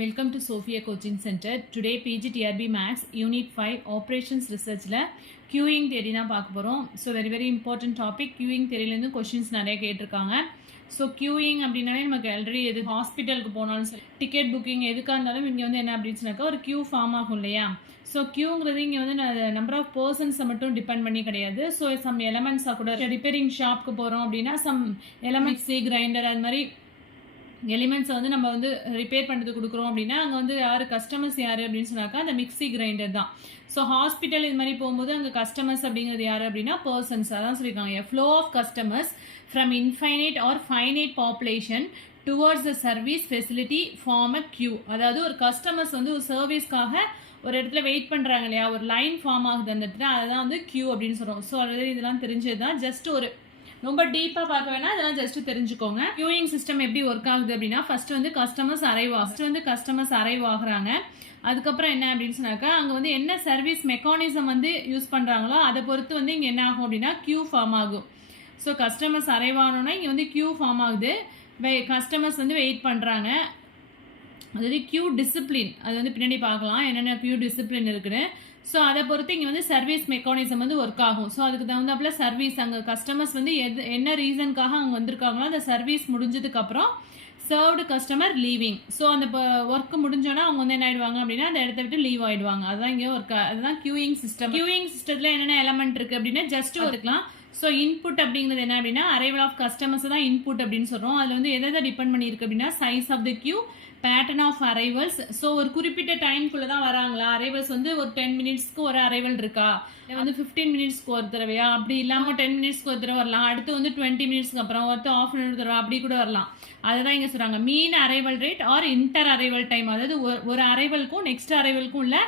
Welcome to Sophia Coaching Center. Today PGTRB Max Unit 5 Operations Researchல queuing theory தான் பார்க்க போறோம். So very important topic. Queuing theoryல இருந்து questions நிறைய கேட்டிருக்காங்க. ஸோ queuing அப்படின்னாவே நமக்கு ஆல்ரெடி எது ஹாஸ்பிட்டலுக்கு போனாலும் சரி டிக்கெட் புக்கிங் எதுக்காக இருந்தாலும் இங்கே வந்து என்ன அப்படின்னு சொன்னாக்கா ஒரு கியூ ஃபார்ம் ஆகும் இல்லையா. ஸோ கியூங்கிறது இங்கே வந்து நம்பர் ஆஃப் பர்சன்ஸை மட்டும் டிபெண்ட் பண்ணி கிடையாது. ஸோ சம் எலமெண்ட்ஸாக கூட ரிப்பேரிங் ஷாப்க்கு போகிறோம் அப்படின்னா சம் எலமெண்ட்ஸு கிரைண்டர் அது மாதிரி எலிமெண்ட்ஸை வந்து நம்ம வந்து ரிப்பேர் பண்ணுறது கொடுக்குறோம் அப்படின்னா அங்கே வந்து யார் கஸ்டமர்ஸ் யார் அப்படின்னு சொன்னாக்கா அந்த மிக்சி கிரைண்டர் தான். ஸோ ஹாஸ்பிட்டல் இது மாதிரி போகும்போது அங்கே கஸ்டமர்ஸ் அப்படிங்கிறது யார் அப்படின்னா பர்சன்ஸ். அதான் சொல்லியிருக்காங்க flow of customers from infinite or finite population towards the service facility form a queue. அதாவது ஒரு கஸ்டமர்ஸ் வந்து ஒரு சர்வீஸ்க்காக ஒரு இடத்துல வெயிட் பண்ணுறாங்க இல்லையா, ஒரு லைன் ஃபார்ம் ஆகுது அந்த இடத்துல, அதுதான் வந்து கியூ அப்படின்னு சொல்கிறோம். ஸோ அது இதெல்லாம் தெரிஞ்சது தான். ஜஸ்ட் ஒரு ரொம்ப டீப்பாக பார்க்க வேணா அதெல்லாம் ஜஸ்ட் தெரிஞ்சுக்கோங்க. கியூயிங் சிஸ்டம் எப்படி ஒர்க் ஆகுது அப்படின்னா ஃபர்ஸ்ட் வந்து கஸ்டமர்ஸ் அரைவ் ஆகுறாங்க. அதுக்கப்புறம் என்ன அப்படின்னு சொன்னாக்கா அங்கே வந்து என்ன சர்வீஸ் மெக்கானிசம் வந்து யூஸ் பண்ணுறாங்களோ அதை பொறுத்து வந்து இங்கே என்ன ஆகும் அப்படின்னா கியூ ஃபார்ம் ஆகும். ஸோ கஸ்டமர்ஸ் அரைவ் ஆனோன்னா இங்கே வந்து கியூ ஃபார்ம் ஆகுது. கஸ்டமர்ஸ் வந்து வெயிட் பண்ணுறாங்க. அதாவது கியூ டிசிப்ளின் அது வந்து பின்னாடி பார்க்கலாம் என்னென்ன கியூ டிசிப்ளின் இருக்குன்னு. ஸோ அதை பொறுத்து இங்கே வந்து சர்வீஸ் மெக்கானிசம் வந்து ஒர்க் ஆகும். ஸோ அதுக்கு தகுந்தாப்புல சர்வீஸ் அங்கே கஸ்டமர்ஸ் வந்து என்ன ரீசனுக்காக அவங்க வந்திருக்காங்களோ அந்த சர்வீஸ் முடிஞ்சதுக்கப்புறம் சர்வ்டு கஸ்டமர் லீவிங். ஸோ அந்த ஒர்க் முடிஞ்சோன்னா அவங்க வந்து என்ன ஆயிடுவாங்க அப்படின்னா அந்த இடத்த விட்டு லீவ் ஆயிடுவாங்க. அதுதான் இங்கே ஒர்க். அதுதான் கியூயிங் சிஸ்டம். கியூயிங் சிஸ்டத்தில் என்னென்ன எலமெண்ட் இருக்குது அப்படின்னா ஜஸ்ட் ஒர்க்கலாம். ஸோ இன்புட் அப்படிங்கிறது என்ன அப்படின்னா அரைவல் ஆஃப் கஸ்டமர்ஸ் தான் இன்புட் அப்படின்னு சொல்கிறோம். அதில் வந்து எதை டிபெண்ட் பண்ணியிருக்கு அப்படின்னா size of the queue, pattern of arrivals. So ஒரு குறிப்பிட்ட டைம்குள்ளே தான் வராங்களா, அரைவல்ஸ் வந்து ஒரு 10 மினிட்ஸ்க்கு ஒரு அரைவல் இருக்கா, வந்து 15 மினிட்ஸ்க்கு ஒரு தடவையா, அப்படி இல்லாமல் 10 மினிட்ஸ்க்கு ஒரு தடவை வரலாம், அடுத்து வந்து 20 மினிட்ஸ்க்கு அப்புறம் ஒருத்தர் ஆஃப் அன் ஹவர் தடவை அப்படி கூட வரலாம். அதுதான் இங்கே சொல்கிறாங்க mean arrival rate or inter arrival time. அதாவது ஒரு அரைவலுக்கும் நெக்ஸ்ட் அரைவலுக்கும் உள்ள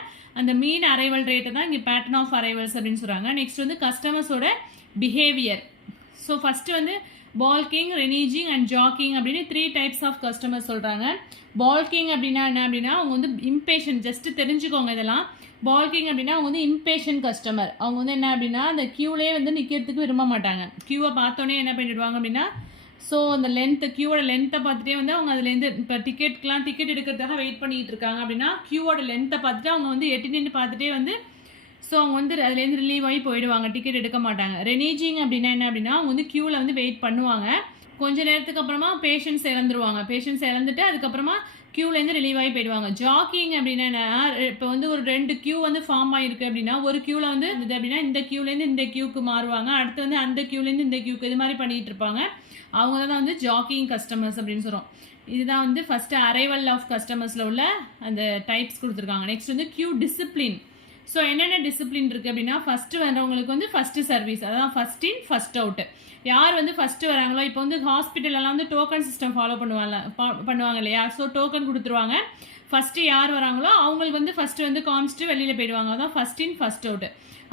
அந்த மீன் அரைவல் ரேட்டை தான் இங்கே பேட்டர்ன் ஆஃப் அரைவல்ஸ் அப்படின்னு சொல்கிறாங்க. நெக்ஸ்ட் வந்து கஸ்டமர்ஸோட பிஹேவியர். ஸோ ஃபஸ்ட்டு வந்து பால்கிங், ரெனீஜிங் அண்ட் ஜாக்கிங் அப்படின்னு 3 டைப்ஸ் ஆஃப் கஸ்டமர் சொல்கிறாங்க. பால்கிங் அப்படின்னா என்ன அப்படின்னா அவங்க வந்து இம்பேஷன். ஜஸ்ட் தெரிஞ்சுக்கோங்க இதெல்லாம். பால்கிங் அப்படின்னா அவங்க வந்து இம்பேஷன் கஸ்டமர். அவங்க வந்து என்ன அப்படின்னா அந்த கியூலே வந்து நிற்கிறதுக்கு விரும்ப மாட்டாங்க. கியூவை பார்த்தோன்னே என்ன பண்ணிடுவாங்க அப்படின்னா ஸோ அந்த கியூவோட லென்த்தை பார்த்துட்டே வந்து அவங்க அதுலேருந்து இப்போ டிக்கெட் எடுக்கிறதுக்காக வெயிட் பண்ணிகிட்டு இருக்காங்க அப்படின்னா கியூவோட லென்த்தை பார்த்துட்டு அவங்க வந்து எட்டின்னு பார்த்துட்டே வந்து ஸோ அவங்க வந்து அதுலேருந்து ரிலீவ் ஆகி போயிடுவாங்க, டிக்கெட் எடுக்க மாட்டாங்க. ரெனீஜிங் அப்படின்னா என்ன அப்படின்னா அவங்க வந்து க்யூவில் வந்து வெயிட் பண்ணுவாங்க. கொஞ்ச நேரத்துக்கு அப்புறமா பேஷண்ட்ஸ் இறந்துட்டு அதுக்கப்புறமா க்யூலேருந்து ரிலீவ் ஆகி போயிடுவாங்க. ஜாக்கிங் அப்படின்னா என்ன, இப்போ வந்து ஒரு 2 க்யூ வந்து ஃபார்ம் ஆகிருக்கு அப்படின்னா ஒரு க்யூவில் வந்து இருந்தது அப்படின்னா இந்த க்யூலேருந்து இந்த க்யூக்கு மாறுவாங்க, அடுத்து வந்து அந்த க்யூலேருந்து இந்த க்யூக்கு இது மாதிரி பண்ணிகிட்டு இருப்பாங்க. அவங்க தான் வந்து ஜாக்கிங் கஸ்டமர்ஸ் அப்படின்னு சொல்கிறோம். இதுதான் வந்து ஃபஸ்ட்டு அரைவல் ஆஃப் கஸ்டமர்ஸில் உள்ள அந்த டைப்ஸ் கொடுத்துருக்காங்க. நெக்ஸ்ட் வந்து க்யூ டிசிப்ளின். ஸோ என்னென்ன டிசிப்ளின் இருக்குது அப்படின்னா ஃபஸ்ட்டு வரவங்களுக்கு வந்து ஃபஸ்ட்டு சர்வீஸ், அதான் ஃபஸ்ட் இன் ஃபஸ்ட் அவுட். யார் வந்து ஃபஸ்ட்டு வராங்களோ இப்போ வந்து ஹாஸ்பிட்டலெல்லாம் வந்து டோக்கன் சிஸ்டம் ஃபாலோ பண்ணுவாங்க இல்லையா. ஸோ டோக்கன் கொடுத்துருவாங்க. ஃபஸ்ட்டு யார் வராங்களோ அவங்களுக்கு வந்து ஃபஸ்ட்டு வந்து காமிச்சிட்டு வெளியில் போயிடுவாங்க. அதான் ஃபஸ்ட் இன் ஃபஸ்ட் அவுட்.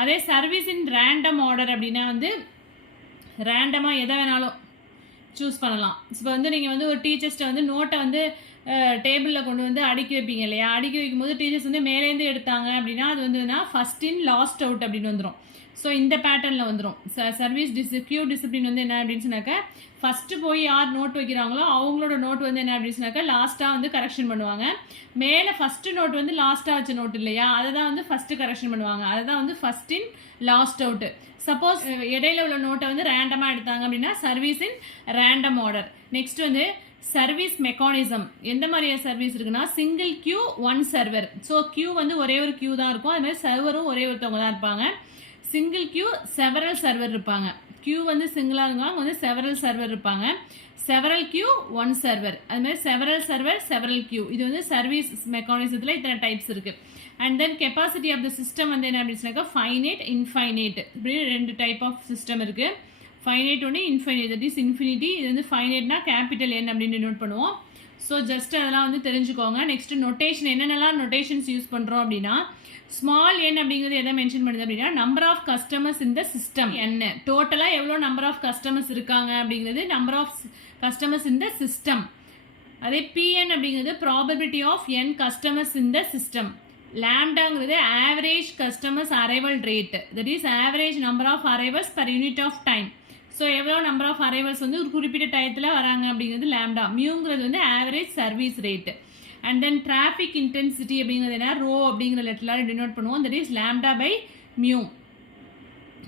அதே சர்வீஸ் இன் ரேண்டம் ஆர்டர் அப்படின்னா வந்து ரேண்டமாக எதை வேணாலும் சூஸ் பண்ணலாம். இப்போ வந்து நீங்கள் வந்து ஒரு டீச்சர்ஸ்ட்டை வந்து நோட்டை வந்து டேபிளில் கொண்டு வந்து அடுக்கி வைப்பீங்க இல்லையா. அடுக்கி வைக்கும்போது டீச்சர்ஸ் வந்து மேலேருந்து எடுத்தாங்க அப்படின்னா அது வந்துன்னா ஃபஸ்ட் இன் லாஸ்ட் அவுட் அப்படின்னு வந்துடும். ஸோ இந்த பேட்டர்னில் வந்துடும். சர்வீஸ் கியூ டிசிப்ளின் வந்து என்ன அப்படின்னு சொன்னாக்க ஃபஸ்ட்டு போய் யார் நோட் வைக்கிறாங்களோ அவங்களோட நோட் வந்து என்ன அப்படின்னு சொன்னாக்க லாஸ்ட்டாக வந்து கரெக்ஷன் பண்ணுவாங்க. மேலே ஃபஸ்ட்டு நோட் வந்து லாஸ்ட்டாக வச்ச நோட் இல்லையா அதை தான் வந்து ஃபஸ்ட்டு கரெக்ஷன் பண்ணுவாங்க. அதுதான் வந்து first in last out. Suppose இடையில உள்ள நோட்டை வந்து ரேண்டமாக எடுத்தாங்க அப்படின்னா service in random order. Next வந்து சர்வீஸ் மெக்கானிசம். எந்த மாதிரியான சர்வீஸ் இருக்குன்னா single queue one server. So queue வந்து ஒரே ஒரு கியூ தான் இருக்கும், அது மாதிரி சர்வரும் ஒரே ஒருத்தவங்க தான் இருப்பாங்க. சிங்கிள் கியூ செவரல் சர்வர் இருப்பாங்க. கியூ வந்து சிங்கிளாக இருக்காங்க, வந்து செவரல் சர்வர் இருப்பாங்க. செவரல் கியூ ஒன் சர்வர், அது மாதிரி செவரல் சர்வர் செவரல் கியூ. இது வந்து சர்வீஸ் மெக்கானிசத்தில் இத்தனை டைப்ஸ் இருக்குது. And then capacity of the system வந்து என்ன அப்படின்னு சொன்னாக்கா ஃபைனைட், இன்ஃபைனைட், இப்படி 2 டைப் ஆஃப் சிஸ்டம் இருக்குது. ஃபைனைட் ஒன்று, இன்ஃபைனைட், தட் இஸ் இன்ஃபினிட்டி. இது வந்து ஃபைனைட்னா கேபிட்டல் என் அப்படின்னு நோட் பண்ணுவோம். ஸோ ஜஸ்ட் அதெல்லாம் வந்து தெரிஞ்சுக்கோங்க. நெக்ஸ்ட் நோட்டேஷன், என்னென்னலாம் நோட்டேஷன்ஸ் யூஸ் பண்ணுறோம் அப்படின்னா ஸ்மால் என் அப்படிங்கிறது எதை மென்ஷன் பண்ணுது அப்படின்னா number of customers in the system. என்ன டோட்டலாக எவ்வளோ நம்பர் ஆஃப் கஸ்டமர்ஸ் இருக்காங்க அப்படிங்கிறது number of customers in the system. அதே பிஎன் அப்படிங்கிறது probability of n customers in the system. லாம்டாங்கிறது average customers arrival rate, that is average number of arrivals per unit of time. So எவ்வளோ number of arrivals வந்து ஒரு குறிப்பிட்ட டயத்தில் வராங்க அப்படிங்கிறது லேம்டா. மியூங்கிறது வந்து average service rate. and then traffic intensity அப்படிங்கிறது என்ன ரோ அப்படிங்கிற லெட்டரால் டினோட் பண்ணுவோம், that is lambda by mu.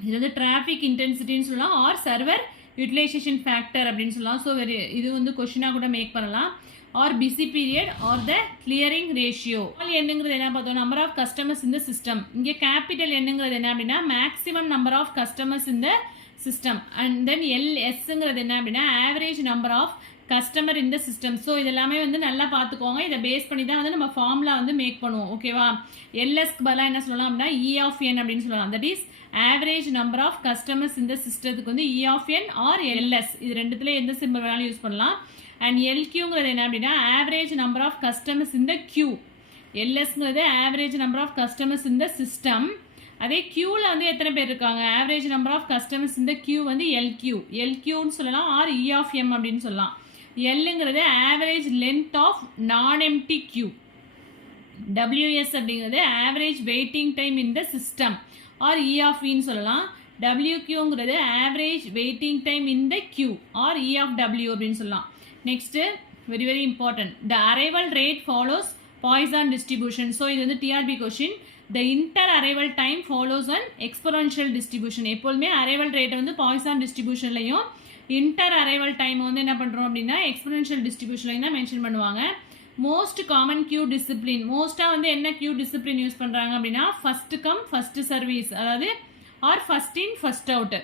இது வந்து டிராஃபிக் இன்டென்சிட்டின்னு சொல்லலாம் ஆர் சர்வர் யூட்டிலைசேஷன் ஃபேக்டர் அப்படின்னு சொல்லலாம். ஸோ இது வந்து கொஷினாக கூட மேக் பண்ணலாம். ஆர் பிஸி பீரியட் ஆர் த கிளியரிங் ரேஷியோ. என்னங்கிறது என்ன பார்த்தோம், number of customers in the system. இங்கே கேபிட்டல் என்னங்கிறது என்ன அப்படின்னா maximum number of customers in the system. And then எல்எஸ்ங்கிறது என்ன அப்படின்னா ஆவரேஜ் நம்பர் ஆஃப் கஸ்டமர் இந்த சிஸ்டம். ஸோ இதெல்லாமே வந்து நல்லா பார்த்துக்கோங்க. இதை பேஸ் பண்ணி தான் வந்து நம்ம ஃபார்முலா வந்து மேக் பண்ணுவோம். ஓகேவா, எல்எஸ்க்கு பதிலாக என்ன சொல்லலாம் அப்படின்னா இ ஆஃப் என் அப்படின்னு சொல்லலாம். That is average number of customers இந்த சிஸ்டத்துக்கு வந்து E of N or LS, இது ரெண்டுத்துல எந்த சிம்பிள் வேணாலும் யூஸ் பண்ணலாம். அண்ட் எல்கியூங்கிறது என்ன அப்படின்னா ஆவரேஜ் நம்பர் ஆஃப் கஸ்டமர்ஸ் இந்த கியூ. எல்எஸ்ங்கிறது average number of customers in the system. அதே கியூவில் வந்து எத்தனை பேர் இருக்காங்க, ஆவரேஜ் நம்பர் ஆஃப் கஸ்டமர்ஸ் இந்த கியூ வந்து எல்கியூன்னு சொல்லலாம் ஆர் இ ஆஃப் எம் அப்படின்னு சொல்லலாம். எல்லுங்கிறது average length of non empty queue. W S அப்படிங்கிறது average waiting time in the system or E of வின்னு சொல்லலாம். டபிள்யூக்யூங்கிறது average waiting time in the queue or E of W அப்படின்னு சொல்லலாம். Next very very important, the arrival rate follows Poisson distribution. So இது வந்து TRP question. The inter arrival time follows an exponential distribution. எப்போதுமே arrival ரேட்டை வந்து பாய்சான் டிஸ்ட்ரிபியூஷன்லையும் inter arrival time வந்து என்ன பண்ணுறோம் அப்படின்னா எக்ஸ்பொனன்ஷியல் டிஸ்ட்ரிபியூஷன்லையும் தான் மென்ஷன் பண்ணுவாங்க. மோஸ்ட் காமன் கியூ டிசிப்ளின், மோஸ்ட்டாக வந்து என்ன கியூ டிசிப்ளின் யூஸ் பண்ணுறாங்க அப்படின்னா ஃபர்ஸ்ட் கம் ஃபர்ஸ்ட் சர்வீஸ், அதாவது or first in first out.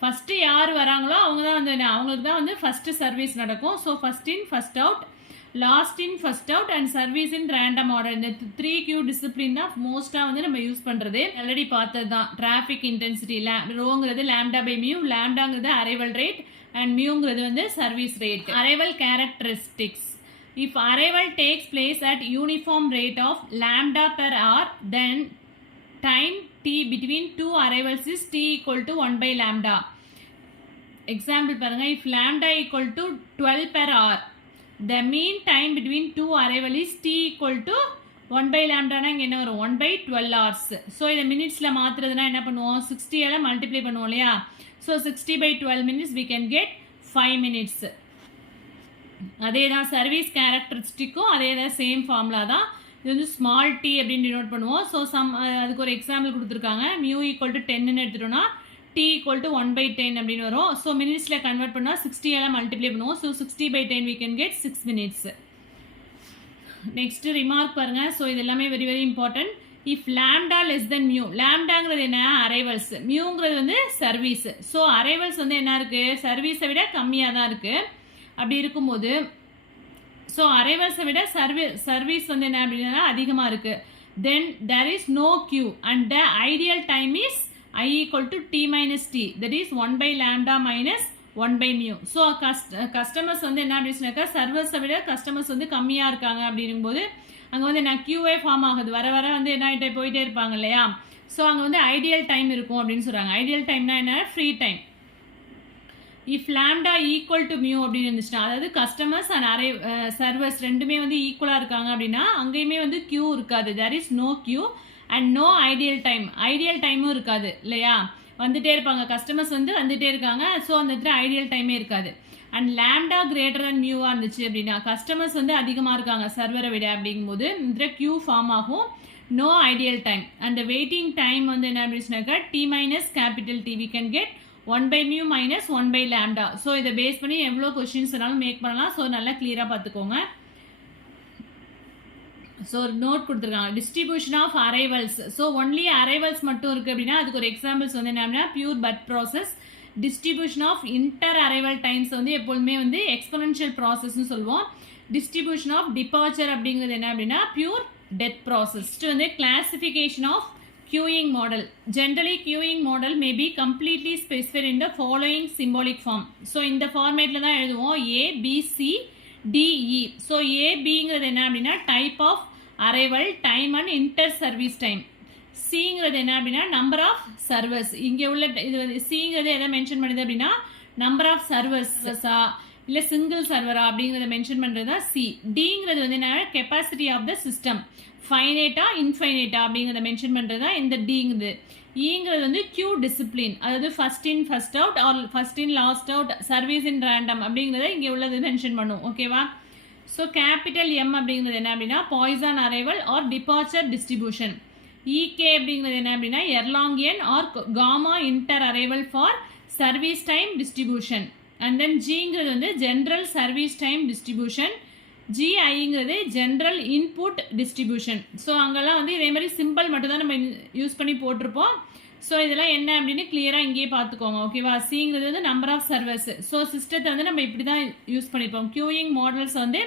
First யார் வராங்களோ அவங்க தான் வந்து அவங்களுக்கு தான் வந்து ஃபர்ஸ்ட் சர்வீஸ் நடக்கும். So first in first out, last in first out and service in random order. இந்த 3 கியூ டிசிப்ளின் தான் மோஸ்ட்டாக வந்து நம்ம யூஸ் பண்ணுறது. ஆல்ரெடி பார்த்தது தான். டிராஃபிக் இன்டென்சிட்டி ரோங்கிறது லேம்டா பை மியூ, லேம்டாங்கிறது அரைவல் ரேட் அண்ட் மியூங்கிறது வந்து service rate. Arrival characteristics, if arrival takes place at uniform rate of lambda per hour, then time t between two arrivals is t equal to 1 by lambda. Example பாருங்க, if lambda equal to 12 per hour, the mean time between two arrival is t equal to 1 by lambda. னா இங்க என்ன வரும் 1 by 12 hours. So இதை மினிட்ஸ்ல மாத்துறதுனா என்ன பண்ணுவோம், 60 multiply பண்ணுவோம் இல்லையா. So 60 by 12 minutes we can get 5 minutes. அதே தான் சர்வீஸ் கேரக்டரிஸ்டிக்கும் அதே தான் சேம் ஃபார்முலா தான். இது வந்து ஸ்மால் டி அப்படின்னு டினோட் பண்ணுவோம். ஸோ அதுக்கு ஒரு எக்ஸாம்பிள் கொடுத்துருக்காங்க. மியூ ஈக்குவல் டு 10ன்னு எடுத்துட்டோம்னா டி ஈக்குவல் டு 1 by 10 அப்படின்னு வரும். ஸோ மினிட்ஸில் கன்வெர்ட் பண்ணால் 60 மல்டிப்ளை பண்ணுவோம். So 60 by 10 we can get 6 minutes. Next remark பாருங்க. ஸோ இது எல்லாமே very very important. If lambda less than mu, லேம்டாங்கிறது என்ன அரைவல்ஸ், மியூங்கிறது வந்து சர்வீஸ். ஸோ அரைவல்ஸ் வந்து என்ன இருக்கு சர்வீஸை விட கம்மியாக தான் இருக்கு. அப்படி இருக்கும்போது ஸோ அரைவல்ஸை விட சர்வீஸ் வந்து என்ன அப்படின்னா அதிகமாக இருக்கு. Then there is no queue and the ideal time is I equal to T minus T, that is 1 by lambda minus 1 by mu. So customers வந்து என்ன அப்படின்னாக்கா சர்வர்ஸை விட கஸ்டமர்ஸ் வந்து கம்மியாக இருக்காங்க அப்படிங்கும்போது அங்கே வந்து என்ன கியூவே ஃபார்ம் ஆகுது. வர வர வந்து என்ன ஆகிட்டே போயிட்டே இருப்பாங்க இல்லையா. ஸோ அங்கே வந்து ஐடியல் டைம் இருக்கும் அப்படின்னு சொல்கிறாங்க. ஐடியல் டைம்னா என்ன free time. If lambda equal to mu அப்படின்னு இருந்துச்சுன்னா, அதாவது கஸ்டமர்ஸ் அண்ட் சர்வர்ஸ் ரெண்டுமே வந்து ஈக்குவலாக இருக்காங்க அப்படின்னா அங்கேயுமே வந்து கியூ இருக்காது. There is no queue and no ideal time. Ideal டைமும் இருக்காது இல்லையா, வந்துட்டே இருப்பாங்க கஸ்டமர்ஸ் வந்து வந்துட்டே இருக்காங்க. ஸோ அந்த இடத்துல ஐடியல் டைமே இருக்காது. அண்ட் லேம்டா கிரேட்டர் அண்ட் மியூவாக இருந்துச்சு அப்படின்னா கஸ்டமர்ஸ் வந்து அதிகமாக இருக்காங்க சர்வரை விட அப்படிங்கும்போது இந்த கியூ ஃபார்ம் ஆகும். No ideal time and waiting time வந்து என்ன அப்படின்னாக்கா T minus capital T we can get 1 by mu minus 1 by lambda. So இதை பேஸ் பண்ணி எவ்வளோ கொஸ்டின்ஸ் வேணாலும் மேக் பண்ணலாம். ஸோ நல்லா கிளியராக பார்த்துக்கோங்க. ஸோ ஒரு நோட் கொடுத்துருக்காங்க, distribution of arrivals. So only arrivals மட்டும் இருக்குது அப்படின்னா அதுக்கு ஒரு எக்ஸாம்பிள்ஸ் வந்து என்ன அப்படின்னா pure birth process. Distribution of inter arrival times வந்து எப்பொழுதுமே வந்து எக்ஸ்பொனன்ஷியல் ப்ராசஸ்ன்னு சொல்லுவோம். டிஸ்ட்ரிபியூஷன் ஆஃப் டிபார்ச்சர் அப்படிங்கிறது என்ன அப்படின்னா பியூர் டெத் ப்ராசஸ். வந்து classification of queuing model. Generally queuing model may be completely specified in the following symbolic form. So இந்த ஃபார்மேட்ல தான் எழுதுவோம் A B C D E. So A Bங்கிறது என்ன அப்படின்னா type of arrival time and inter service time. Cங்கிறது என்ன அப்படின்னா number of servers. இங்கே உள்ள இது வந்து Cங்கிறது எதை மென்ஷன் பண்ணுது அப்படின்னா நம்பர் ஆஃப் சர்வர்ஸா இல்லை சிங்கிள் சர்வரா அப்படிங்கிறத மென்ஷன் பண்ணுறது தான் C. Dங்கிறது வந்து என்ன கெப்பாசிட்டி ஆஃப் த சிஸ்டம், ஃபைனைட்டா இன்ஃபைனைட்டா அப்படிங்கிறத மென்ஷன் பண்ணுறது தான் இந்த டிங்கிறது. ஈங்கிறது வந்து கியூ டிசிப்ளின், அதாவது first in first out or first in last out service in random அப்படிங்கிறத இங்கே உள்ளது மென்ஷன் பண்ணும். ஓகேவா. ஸோ கேபிட்டல் எம் அப்படிங்கிறது என்ன அப்படின்னா Poisson arrival or departure distribution. E K அப்படிங்கிறது என்ன அப்படின்னா Erlangian or gamma inter arrival for service time distribution. And then ஜிங்கிறது வந்து ஜென்ரல் சர்வீஸ் டைம் டிஸ்ட்ரிபியூஷன். ஜிஐங்கிறது ஜென்ரல் இன்புட் டிஸ்ட்ரிபியூஷன். ஸோ அங்கெல்லாம் வந்து இதே மாதிரி சிம்பிள் மட்டும் தான் நம்ம யூஸ் பண்ணி போட்டிருப்போம். ஸோ இதெல்லாம் என்ன அப்படின்னு கிளியராக இங்கேயே பார்த்துக்கோங்க. ஓகேவா? சிங்கிறது வந்து நம்பர் ஆஃப் சர்வர்ஸ். ஸோ சிஸ்டத்தை வந்து நம்ம இப்படி தான் யூஸ் பண்ணியிருப்போம். கியூயிங் மாடல்ஸ் வந்து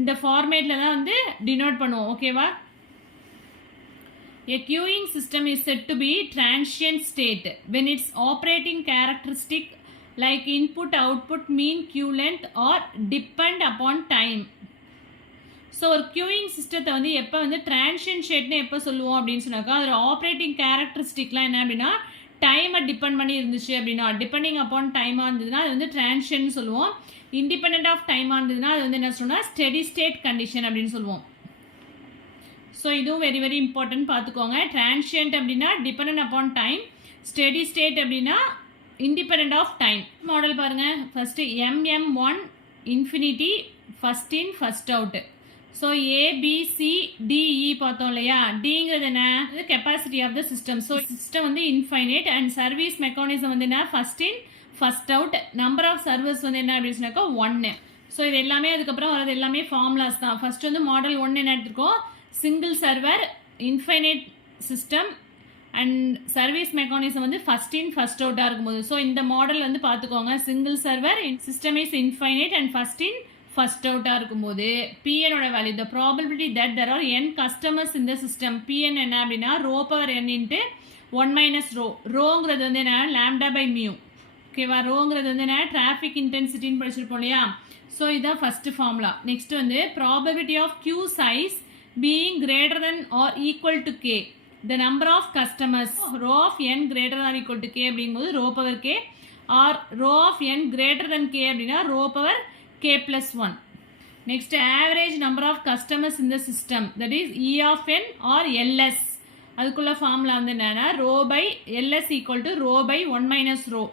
இந்த ஃபார்மேட்டில் தான் வந்து டினோட் பண்ணுவோம். ஓகேவா? A queuing system is said to be transient state when its operating characteristic like input, output, mean, queue length or depend upon time. So ஒரு கியூயிங் சிஸ்டத்தை வந்து எப்போ வந்து டிரான்ஷியன்ட் ஸ்டேட்னு எப்போ சொல்லுவோம் அப்படின்னு சொன்னாக்கா அதோட ஆப்ரேட்டிங் கேரக்டரிஸ்டிக்லாம் என்ன அப்படின்னா டைமை டிபெண்ட் பண்ணி இருந்துச்சு அப்படின்னா டிபெண்டிங் அப்பான் டைமாக இருந்ததுன்னா அது வந்து டிரான்ஷியன் சொல்லுவோம். இண்டிபெண்ட் ஆஃப் டைமாக இருந்ததுன்னா அது வந்து என்ன சொன்னால் ஸ்டெடி ஸ்டேட் கண்டிஷன் அப்படின்னு சொல்லுவோம். ஸோ இதுவும் வெரி வெரி இம்பார்ட்டன்ட் பார்த்துக்கோங்க. டிரான்ஷியன்ட் அப்படின்னா depend upon time, steady state அப்படின்னா இண்டிபெண்ட் ஆஃப் டைம். மாடல் பாருங்கள். First MM1 infinity first in first out. So ABCDE பார்த்தோம் இல்லையா? டிங்கிறது என்ன? இது capacity of the system. So system வந்து இன்ஃபைனைட் அண்ட் சர்வீஸ் மெக்கானிசம் வந்து என்ன? First in first out. Number of servers வந்து என்ன அப்படின்னு சொன்னாக்கா 1. ஸோ இது எல்லாமே அதுக்கப்புறம் வரது எல்லாமே ஃபார்முலாஸ் தான். ஃபஸ்ட்டு வந்து மாடல் 1 என்ன எடுத்துருக்கோம்? Single server, infinite system and service mechanism வந்து ஃபஸ்ட் இன் ஃபஸ்ட் அவுட்டாக இருக்கும்போது. ஸோ இந்த மாடல் வந்து பார்த்துக்கோங்க. Single server, system is infinite and first in first அவுட்டாக இருக்கும்போது பிஎனோட value the probability that there are n customers in the system. P N என்ன அப்படின்னா rho power n into 1 minus rho. ரோங்கிறது வந்து என்ன? Lambda by mu. ஓகேவா? ரோங்கிறது வந்து என்ன? டிராஃபிக் இன்டென்சிட்டின்னு படிச்சிருப்போம் இல்லையா? ஸோ இதுதான் ஃபஸ்ட்டு ஃபார்முலா. நெக்ஸ்ட் வந்து probability of queue size being greater than or equal to k, the number of customers, row of n greater than or equal to k அப்படிங்கும்போது row power k or row of n greater than k அப்படின்னா row power k plus 1. next average number of customers in the system, that is E of n or LS. அதுக்குள்ள formula வந்து என்னன்னா row by LS equal to row by 1 minus row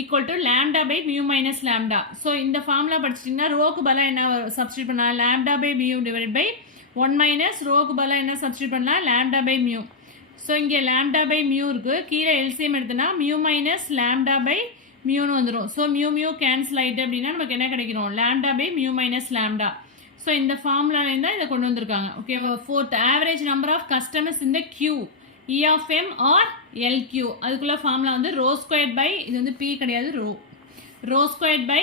equal to lambda by mu minus lambda. So இந்த formula படிச்சிட்டிங்கன்னா ரோக்கு பதிலாக என்ன substitute பண்ணலாம்? lambda by mu divided by 1 minus ரோக்கு பதிலாக என்ன சப்ஸ்டியூட் பண்ணலாம்? Lambda by mu. ஸோ இங்கே லாம்டா பை மியூ இருக்குது. கீழே எல்சிஎம் எடுத்தோன்னா மியூ மைனஸ் லாம்டா பை மியூன்னு வந்துடும். ஸோ மியூ மியூ கேன்சல் ஆகிட்டு அப்படின்னா நமக்கு என்ன கிடைக்கணும்? Lambda by mu minus lambda. So இந்த ஃபார்முலாலேருந்து தான் இதை கொண்டு வந்திருக்காங்க. Okay. Fourth average number of customers இந்த queue E of M or LQ. அதுக்குள்ள ஃபார்முலா வந்து ரோ ஸ்கொயர்ட் பை, இது வந்து P கிடையாது, rho squared by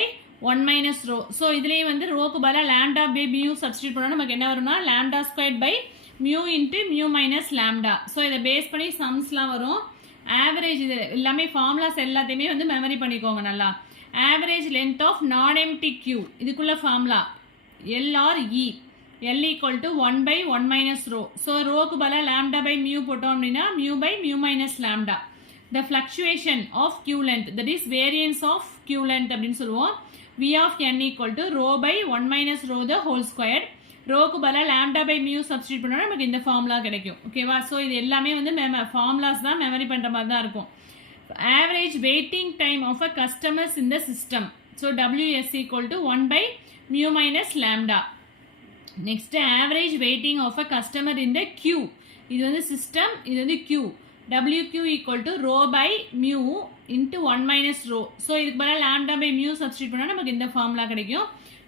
1 minus rho. So இதுலேயும் வந்து ரோக்கு பதிலாக லாம்டா பை மியூ சப்ஸ்டியூட் பண்ணால் நமக்கு என்ன வரும்னா lambda squared by mu into mu minus lambda. So இதை பேஸ் பண்ணி சம்ஸ்லாம் வரும். ஆவரேஜ் இது எல்லாமே ஃபார்முலாஸ் எல்லாத்தையுமே வந்து மெமரி பண்ணிக்கோங்க நல்லா. Average length of non empty queue இதுக்குள்ள formula LRE L equal to 1 by 1 minus rho. So ரோக்கு பதிலாக லாம்டா பை மியூ போட்டோம் அப்படின்னா mu by mu minus lambda. The fluctuation of queue length, that is variance of queue length அப்படின்னு சொல்லுவோம். V of n equal to rho by 1 minus rho the whole square. ரோக்கு பதிலாக lambda by mu substitute பண்ணால் நமக்கு இந்த formula கிடைக்கும். ஓகேவா? So இது எல்லாமே வந்து ஃபார்முலாஸ் தான் மெமரி பண்ணுற மாதிரி தான் இருக்கும். Average waiting time of a customers in the system. So WS equal to 1 by mu minus lambda. Next average waiting of a customer in the queue. இது வந்து சிஸ்டம், இது வந்து queue. WQ equal to rho by mu into 1 minus rho. So இதுக்கு பதிலாக lambda by mu substitute பண்ணால் நமக்கு இந்த formula கிடைக்கும்.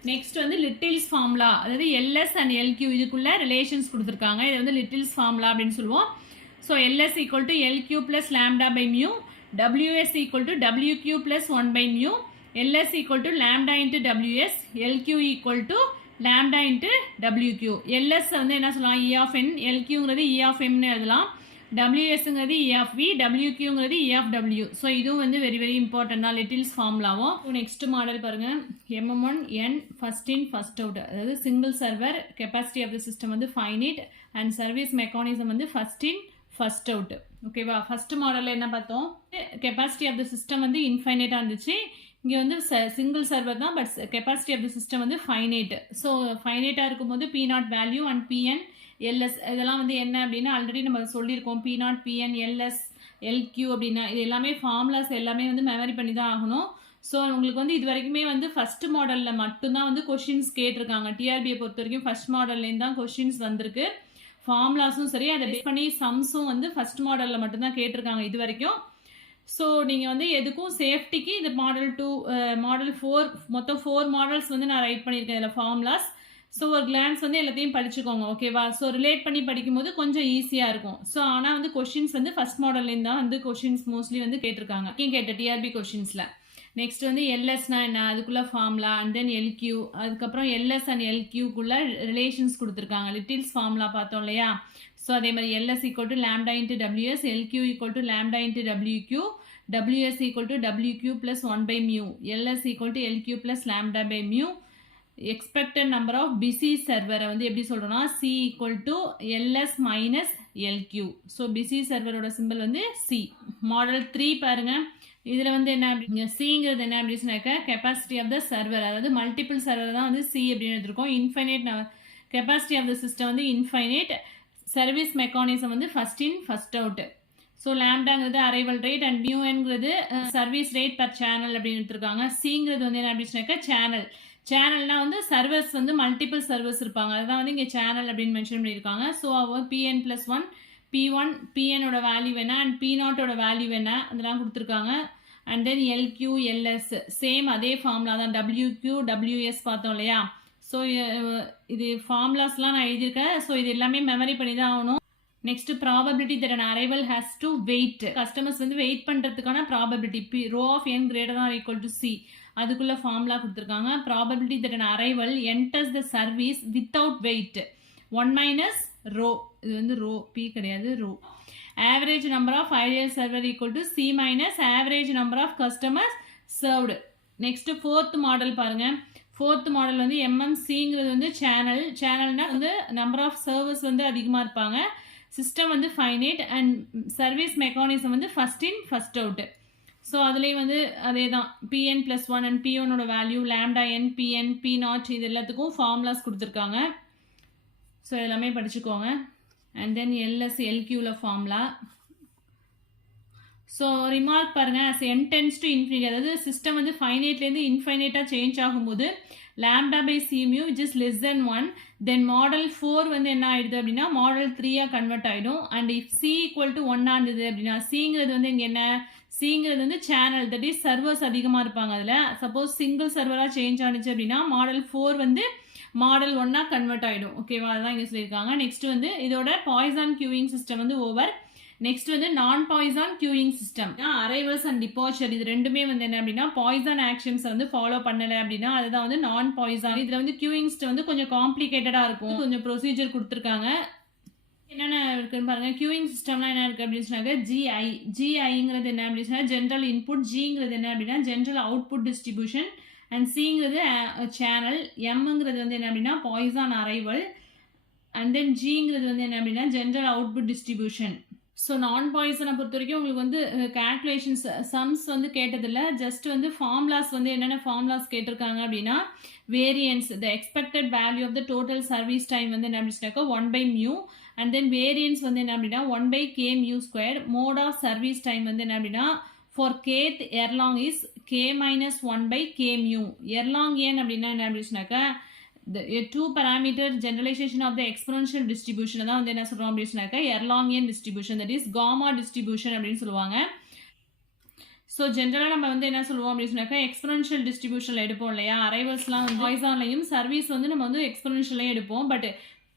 நெக்ஸ்ட் வந்து லிட்டில்ஸ் ஃபார்முலா, அதாவது LS அண்ட் LQ இதுக்குள்ள ரிலேஷன்ஸ் கொடுத்துருக்காங்க. இது வந்து லிட்டில்ஸ் ஃபார்முலா அப்படின்னு சொல்லுவோம். So LS equal to LQ plus lambda by mu, WS equal to WQ plus 1 by mu, LS equal to lambda into WS, LQ equal to lambda into WQ. LS வந்து என்ன சொல்லலாம்? E of n, LQங்கிறது E of m னு எழுதலாம். WSங்கிறது E of V, WQங்கிறது E of W. So இதுவும் வந்து very very important தான் லிட்டில்ஸ் ஃபார்முலாவும். நெக்ஸ்ட் மாடல் பாருங்கள். MM1N first in first out, அதாவது single server, capacity of the system வந்து ஃபைனிட் அண்ட் சர்வீஸ் மெக்கானிசம் வந்து ஃபர்ஸ்ட் இன் ஃபர்ஸ்ட் அவுட். ஓகேவா? ஃபர்ஸ்ட் மாடலில் என்ன பார்த்தோம்? கெப்பாசிட்டி ஆஃப் த சிஸ்டம் வந்து இன்ஃபைனைட்டாக இருந்துச்சு. இங்கே வந்து சிங்கிள் சர்வர் தான், but capacity of the system வந்து ஃபைனைட். ஸோ ஃபைனைட்டாக இருக்கும்போது P0 value and PN LS இதெல்லாம் வந்து என்ன அப்படின்னா ஆல்ரெடி நம்ம சொல்லியிருக்கோம். P0 PN LS LQ அப்படின்னா இது எல்லாமே ஃபார்முலாஸ் எல்லாமே வந்து மெமரி பண்ணி தான் ஆகணும். ஸோ உங்களுக்கு வந்து இது வரைக்குமே வந்து ஃபர்ஸ்ட் மாடலில் மட்டும்தான் வந்து கொஷின்ஸ் கேட்டிருக்காங்க. டிஆர்பியை பொறுத்த வரைக்கும் ஃபர்ஸ்ட் மாடல்லேருந்து தான் கொஷின்ஸ் வந்திருக்கு. ஃபார்முலாஸும் சரி, அதை பேஸ் பண்ணி சம்ஸும் வந்து ஃபர்ஸ்ட் மாடலில் மட்டும்தான் கேட்டிருக்காங்க இது வரைக்கும். ஸோ நீங்கள் வந்து எதுக்கும் சேஃப்டிக்கு இது மாடல் 2 மாடல் 4 மொத்தம் 4 மாடல்ஸ் வந்து நான் ரைட் பண்ணியிருக்கேன் இதில் ஃபார்முலாஸ். ஸோ ஒரு கிளான்ஸ் வந்து எல்லாத்தையும் படிச்சுக்கோங்க, ஓகேவா? ஸோ ரிலேட் பண்ணி படிக்கும்போது கொஞ்சம் ஈஸியாக இருக்கும். ஸோ ஆனால் வந்து கொஷின்ஸ் வந்து ஃபர்ஸ்ட் மாடல்லேருந்து தான் வந்து கொஷின்ஸ் மோஸ்ட்லி வந்து கேட்டிருக்காங்க. கேட்ட டிஆர்பி கொஷின்ஸில் நெக்ஸ்ட் வந்து எல்எஸ்னா என்ன, அதுக்குள்ள ஃபார்முலா, அண்ட் தென் எல்கியூ, அதுக்கப்புறம் எல்எஸ் அண்ட் எல்கியூக்குள்ள ரிலேஷன்ஸ் கொடுத்துருக்காங்க. லிட்டில்ஸ் ஃபார்முலா பார்த்தோம் இல்லையா? ஸோ அதே மாதிரி LS equal to lambda into WS, LQ equal to lambda into WQ, WS equal to WQ plus 1/μ, LS equal to LQ plus lambda by mu. Expected number of busy சர்வரை வந்து எப்படி சொல்கிறோம்னா C equal to LS minus LQ. So busy சர்வரோட simple வந்து C. Model 3 பாருங்க. இதில் வந்து என்ன அப்படிங்க, சிங்கிறது என்ன அப்படின்னு சொன்னாக்க கெப்பாசிட்டி ஆஃப் த சர்வர், அதாவது மல்டிபிள் சர்வர் தான் வந்து சி அப்படின்னு எடுத்துருக்கோம். Infinite capacity of the system வந்து இன்ஃபைனைட், சர்வீஸ் மெக்கானிசம் வந்து first in first out. So லேம்டாங்கிறது அரைவல் ரேட் அண்ட் மியூங்கிறது சர்வீஸ் ரேட் பர் சேனல் அப்படின்னு எடுத்துருக்காங்க. சிங்கிறது வந்து என்ன அப்படின்னு சொன்னாக்க சேனல். சேனல்னா வந்து சர்வர்ஸ் வந்து மல்டிபிள் சர்வர்ஸ் இருப்பாங்க, அதுதான் வந்து இங்கே சேனல் அப்படின்னு மென்ஷன் பண்ணியிருக்காங்க. ஸோ அவர் pn+1 P1 PNோட வேல்யூ என்ன அண்ட் P0ஓட வேல்யூ என்ன அதெல்லாம் கொடுத்துருக்காங்க. And then LQ LS same அதே ஃபார்முலா தான், WQ WS பார்த்தோம் இல்லையா? ஸோ இது ஃபார்முலாஸ்லாம் நான் எழுதியிருக்கேன். ஸோ இது எல்லாமே மெமரி பண்ணி தான் ஆகணும். Next probability that an arrival has to wait, customers வந்து வெயிட் பண்ணுறதுக்கான probability rho of n greater than or equal to c, அதுக்குள்ள ஃபார்முலா கொடுத்துருக்காங்க. Probability that an arrival enters the service without wait 1 minus rho, இது வந்து rho, P கிடையாது, rho. Average number of idle server equal to c minus average number of customers served. Next fourth model பாருங்க. Fourth model வந்து எம்எம்சிங்கிறது வந்து channel. சேனல்னா வந்து number of servers வந்து அதிகமாக இருப்பாங்க. சிஸ்டம் வந்து ஃபைனைட் அண்ட் சர்வீஸ் மெக்கானிசம் வந்து first in first out. So அதுலேயும் வந்து அதே தான் pn+1 அண்ட் P1ஓட value lambda n Pn P0 இது எல்லாத்துக்கும் ஃபார்முலாஸ் கொடுத்துருக்காங்க. ஸோ எல்லாமே படிச்சுக்கோங்க. அண்ட் தென் எல்எஸ் எல்கியூவில் ஃபார்முலா. ஸோ ரிமார்க் பாருங்கள், as n tends to infinity, அதாவது சிஸ்டம் வந்து ஃபைனைட்லேருந்து இன்ஃபைனைட்டாக சேஞ்ச் ஆகும்போது lambda by C mu which is less than 1, then model 4 வந்து என்ன ஆகிடுது அப்படின்னா மாடல் 3 கன்வெர்ட் ஆகிடும். And if C equal to 1 இருந்தது அப்படின்னா சிங்கிறது வந்து இங்கே என்ன, சிங்கிறது வந்து சேனல், தட் இஸ் சர்வர்ஸ் அதிகமாக இருப்பாங்க. அதில் சப்போஸ் சிங்கிள் சர்வராக சேஞ்ச் ஆனிச்சு அப்படின்னா மாடல் 4 வந்து மாடல் 1 கன்வெர்ட் ஆகிடும், ஓகேவா? அதுதான் இங்கே சொல்லியிருக்காங்க. நெக்ஸ்ட் வந்து இதோட பாய்சான் கியூயிங் சிஸ்டம் வந்து ஓவர். நெக்ஸ்ட் வந்து நான் Poisson queuing system, arrivals and departure இது ரெண்டுமே வந்து என்ன அப்படின்னா பாய்சான் ஆக்ஷன்ஸ் வந்து ஃபாலோ பண்ணலை அப்படின்னா அதுதான் வந்து நான் பாய்சான். இதில் வந்து கியூயிங் சிஸ்டம் வந்து கொஞ்சம் காம்ப்ளிகேட்டடாக இருக்கும், கொஞ்சம் ப்ரொசீஜர் கொடுத்துருக்காங்க. என்னென்ன இருக்குன்னு பாருங்க. கியூயிங் சிஸ்டம்லாம் என்ன இருக்குது அப்படின்னு சொன்னாங்க, ஜிஐங்கிறது என்ன அப்படின்னு சொன்னால் ஜென்ரல் இன்புட், ஜிங்கிறது என்ன அப்படின்னா ஜென்ரல் அவுட்புட் டிஸ்ட்ரிபியூஷன், அண்ட் சிங்கிறது சேனல், எம்ங்கிறது வந்து என்ன அப்படின்னா பாய்சான் அரைவல், அண்ட் தென் ஜிங்கிறது வந்து என்ன அப்படின்னா ஜென்ரல் அவுட்புட் டிஸ்ட்ரிபியூஷன். ஸோ நான் பாய்சனை பொறுத்த வரைக்கும் உங்களுக்கு வந்து கேல்குலேஷன்ஸ் சம்ஸ் வந்து கேட்டதில்லை, ஜஸ்ட் வந்து ஃபார்முலாஸ் வந்து என்னென்ன ஃபார்முலாஸ் கேட்டிருக்காங்க அப்படின்னா variance, the expected value of the total service time வந்து என்ன அப்படின்னாக்கா 1/μ, அண்ட் தென் வேரியன்ஸ் வந்து என்ன அப்படின்னா 1/kμ². Mode of service time வந்து என்ன அப்படின்னா for kth Erlang is k minus 1/kμ. Erlang ஏன் அப்படின்னா என்ன அப்படின்னாக்கா the 2 parameter generalization of the exponential distribution தான் வந்து என்ன சொல்றோம் அப்படின்னு சொன்னாக்க Erlangian distribution, that is gamma distribution அப்படின்னு சொல்லுவாங்க. ஸோ ஜென்ரலாக நம்ம வந்து என்ன சொல்லுவோம் அப்படின்னு சொன்னாக்கா எக்ஸ்பொனன்ஷியல் டிஸ்ட்ரிபியூஷனில் எடுப்போம் இல்லையா? அரைவல்ஸ்லாம் வந்து பாய்சான்லையும் சர்வீஸ் வந்து நம்ம வந்து எக்ஸ்பொனன்ஷியலையும் எடுப்போம். பட்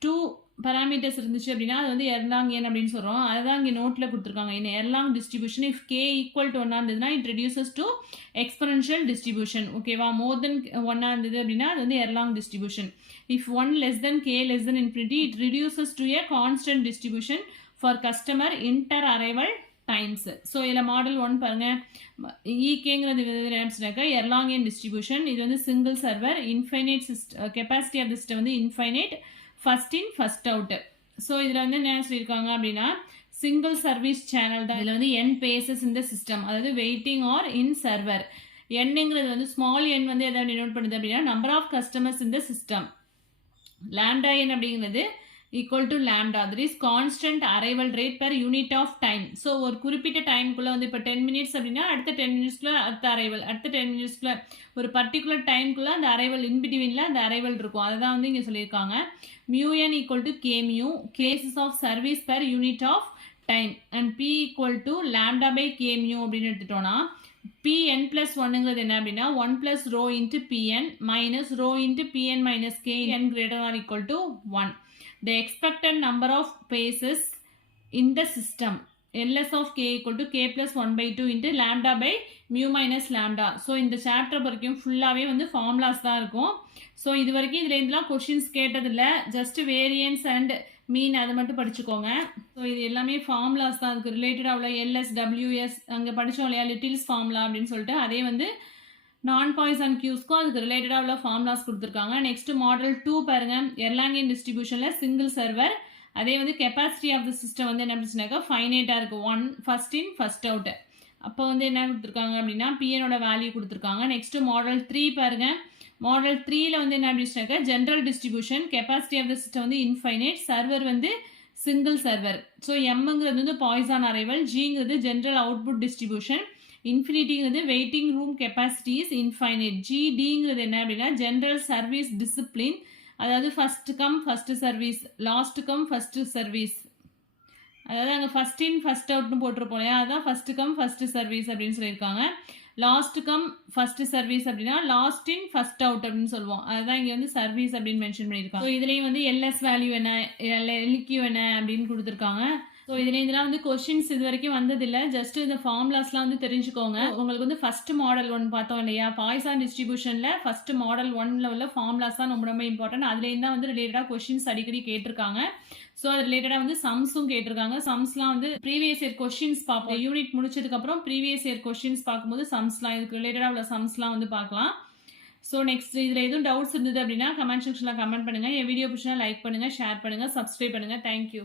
2 parameters இருந்துச்சு அப்படின்னா அது வந்து எர்லாங்கியன் அப்படின்னு சொல்கிறோம். அதுதான் இங்கே நோட்டில் கொடுத்துருக்காங்க. இந்த Erlang distribution if k equal to 1 இருந்ததுன்னா it reduces to exponential distribution, ஓகேவா? மோர் தென் 1 இருந்தது அப்படின்னா அது வந்து Erlang distribution. If 1 less than k less than infinity it reduces to a constant distribution for customer inter arrival times. So இதில் model 1 பாருங்க, ஈகேங்கிறது என்னச்சுனாக்கா எர்லாங்கியன் டிஸ்ட்ரிபியூஷன். இது வந்து single server, infinite capacity of the system வந்து infinite, first in first out. So இதில் வந்து என்ன சொல்லியிருக்காங்க அப்படின்னா சிங்கிள் சர்வீஸ் சேனல் தான். இதில் வந்து n பேசஸ் இந்த சிஸ்டம், அதாவது வெயிட்டிங் ஆர் இன் சர்வர். என்னங்கிறது வந்து ஸ்மால் n வந்து எதாவது டினோட் பண்ணுது அப்படின்னா number of customers in the system. Lambda n அப்படிங்கிறது equal to lambda, that is constant arrival rate per unit of time. So ஒரு குறிப்பிட்ட டைம்குள்ள வந்து இப்போ 10 மினிட்ஸ் அப்படின்னா அடுத்த 10 மினிட்ஸ்க்குள்ள அடுத்த அரைவல், அடுத்த 10 மினிட்ஸ்க்குள்ள ஒரு பர்டிகுலர் டைம்குள்ள அந்த அரைவல் இன்பிட்வீனில் அந்த அரைவல் இருக்கும். அதை தான் வந்து இங்கே சொல்லியிருக்காங்க. mu(n) equal to k mu cases of service per unit of time and p equal to lambda by k mu அப்படின்னு எடுத்துட்டோம்னா pn plus 1ங்கிறது என்ன அப்படின்னா 1 plus rho into pn minus rho into pn minus k n greater than or equal to 1. The expected number of phases in the system ls of k equal to k plus 1 by 2 into lambda by mu minus lambda. So இந்த chapter வரைக்கும் ஃபுல்லாகவே வந்து formulas தான் இருக்கும். So இது வரைக்கும் இதில் இருந்தெல்லாம் கொஷின்ஸ் கேட்டதில்லை, ஜஸ்ட் வேரியன்ஸ் அண்ட் மீன் அதை மட்டும் படிச்சுக்கோங்க. ஸோ இது எல்லாமே ஃபார்முலாஸ் தான், அதுக்கு ரிலேட்டடாக உள்ள எல்எஸ் டபிள்யூஎஸ் அங்கே படித்தோம் இல்லையா லிட்டில்ஸ் ஃபார்முலா அப்படின்னு சொல்லிட்டு, அதே வந்து நான் பாய்சன் கியூஸ்க்கும் அதுக்கு ரிலேட்டடாக உள்ள ஃபார்முலாஸ் கொடுத்துருக்காங்க. நெக்ஸ்ட் மாடல் 2 பாருங்க, எர்லாங்கியன் டிஸ்ட்ரிபியூஷனில் சிங்கிள் சர்வர், அதே வந்து கெப்பாசிட்டி ஆஃப் த சிஸ்டம் வந்து என்ன அப்படின்னாக்கா ஃபைனைட்டாக இருக்குது, 1 ஃபர்ஸ்ட் இன் ஃபர்ஸ்ட் அவுட். அப்போ வந்து என்ன கொடுத்துருக்காங்க அப்படின்னா பிஎனோட வேல்யூ கொடுத்துருக்காங்க. நெக்ஸ்ட் மாடல் 3 பாருங்க, மாடல் 3ல வந்து என்ன அப்படின்னாக்கா general distribution, capacity of the system வந்து இன்ஃபைனைட், சர்வர் வந்து சிங்கிள் சர்வர். ஸோ எம்ங்கிறது வந்து பாய்சான் அரைவல், ஜிங்கிறது ஜென்ரல் அவுட்புட் டிஸ்ட்ரிபியூஷன், இன்ஃபினிட்டிங்கிறது waiting room capacity is infinite, ஜிடிங்கிறது என்ன அப்படின்னா ஜென்ரல் சர்வீஸ் டிசிப்ளின், அதாவது first come first service, last come first service, அதாவது அங்கே ஃபர்ஸ்ட் இன் ஃபர்ஸ்ட் அவுட்னு போட்டிருப்போம் இல்லையா, அதுதான் ஃபர்ஸ்ட் கம் ஃபர்ஸ்ட் சர்வீஸ் அப்படின்னு சொல்லியிருக்காங்க. லாஸ்ட் கம் ஃபர்ஸ்ட் சர்வீஸ் அப்படின்னா லாஸ்ட் இன் ஃபர்ஸ்ட் அவுட் அப்படின்னு சொல்லுவோம், அதுதான் இங்கே வந்து சர்வீஸ் அப்படின்னு மென்ஷன் பண்ணியிருக்காங்க. ஸோ இதுலேயும் வந்து எல்எஸ் வேல்யூ என்ன, எல்கியூ என்ன அப்படின்னு கொடுத்துருக்காங்க. ஸோ இதில் இதெல்லாம் வந்து கொஷின்ஸ் இது வரைக்கும் வந்ததில்லை, ஜஸ்ட் இந்த ஃபார்முலாஸ்லாம் வந்து தெரிஞ்சுக்கோங்க. உங்களுக்கு வந்து ஃபர்ஸ்ட் மாடல் 1 பார்த்தோம் இல்லையா, பாய்சான் டிஸ்ட்ரிபியூஷனில் ஃபர்ஸ்ட் மாடல் 1ல் உள்ள ஃபார்முலாஸ் தான் ரொம்ப ரொம்ப இம்பார்ட்டன்ட். அதுலேருந்து தான் வந்து ரிலேட்டடாக கொஷின்ஸ் அடிக்கடி கேட்டிருக்காங்க. ஸோ அது ரிலேட்டடாக வந்து சம்ஸும் கேட்டிருக்காங்க. சம்ஸ்லாம் வந்து ப்ரீவியஸ் இயர் கொஷின்ஸ் பார்ப்போம், யூனிட் முடிச்சதுக்கப்புறம் ப்ரீவியஸ் இயர் கொஷின்ஸ் பார்க்கும்போது சம்ஸ்லாம் இதுக்கு ரிலேட்டடாக உள்ள சம்ஸ்லாம் வந்து பார்க்கலாம். ஸோ நெக்ஸ்ட் இதில் எதுவும் டவுட்ஸ் இருந்தது அப்படின்னா கமெண்ட் செக்ஷனில் கமெண்ட் பண்ணுங்கள். என் வீடியோ பிடிச்சா லைக் பண்ணுங்கள், ஷேர் பண்ணுங்கள், சப்ஸ்கிரைப் பண்ணுங்கள். தேங்க்யூ.